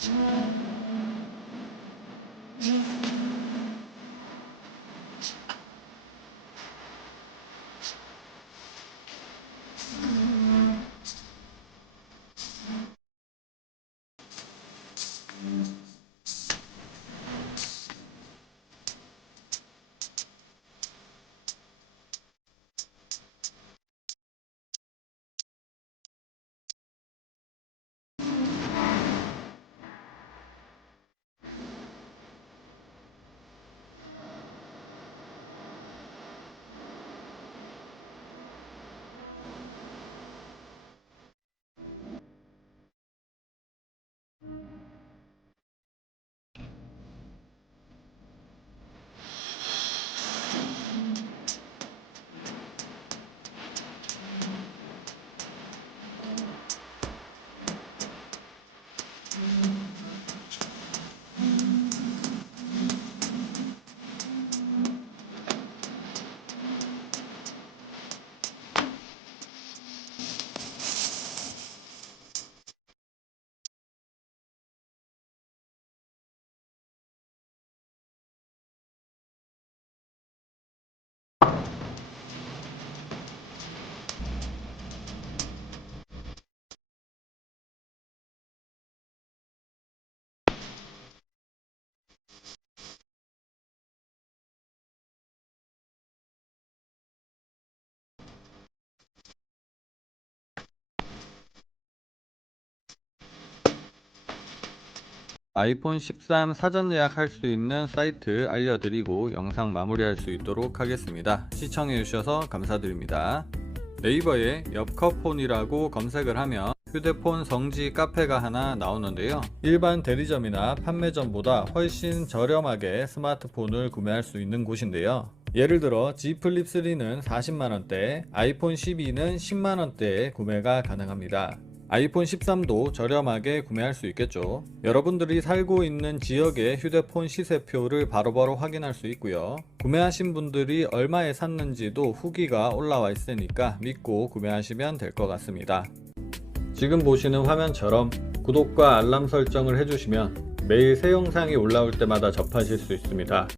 ああ。 아이폰 13 사전 예약할 수 있는 사이트 알려드리고 영상 마무리할 수 있도록 하겠습니다. 시청해주셔서 감사드립니다. 네이버에 엽커폰이라고 검색을 하면 휴대폰 성지 카페가 하나 나오는데요. 일반 대리점이나 판매점보다 훨씬 저렴하게 스마트폰을 구매할 수 있는 곳인데요. 예를 들어 G 플립 3는 40만원대, 아이폰 12는 10만원대에 구매가 가능합니다. 아이폰 13도 저렴하게 구매할 수 있겠죠. 여러분들이 살고 있는 지역의 휴대폰 시세표를 바로바로 확인할 수 있고요. 구매하신 분들이 얼마에 샀는지도 후기가 올라와 있으니까 믿고 구매하시면 될 것 같습니다. 지금 보시는 화면처럼 구독과 알람 설정을 해주시면 매일 새 영상이 올라올 때마다 접하실 수 있습니다.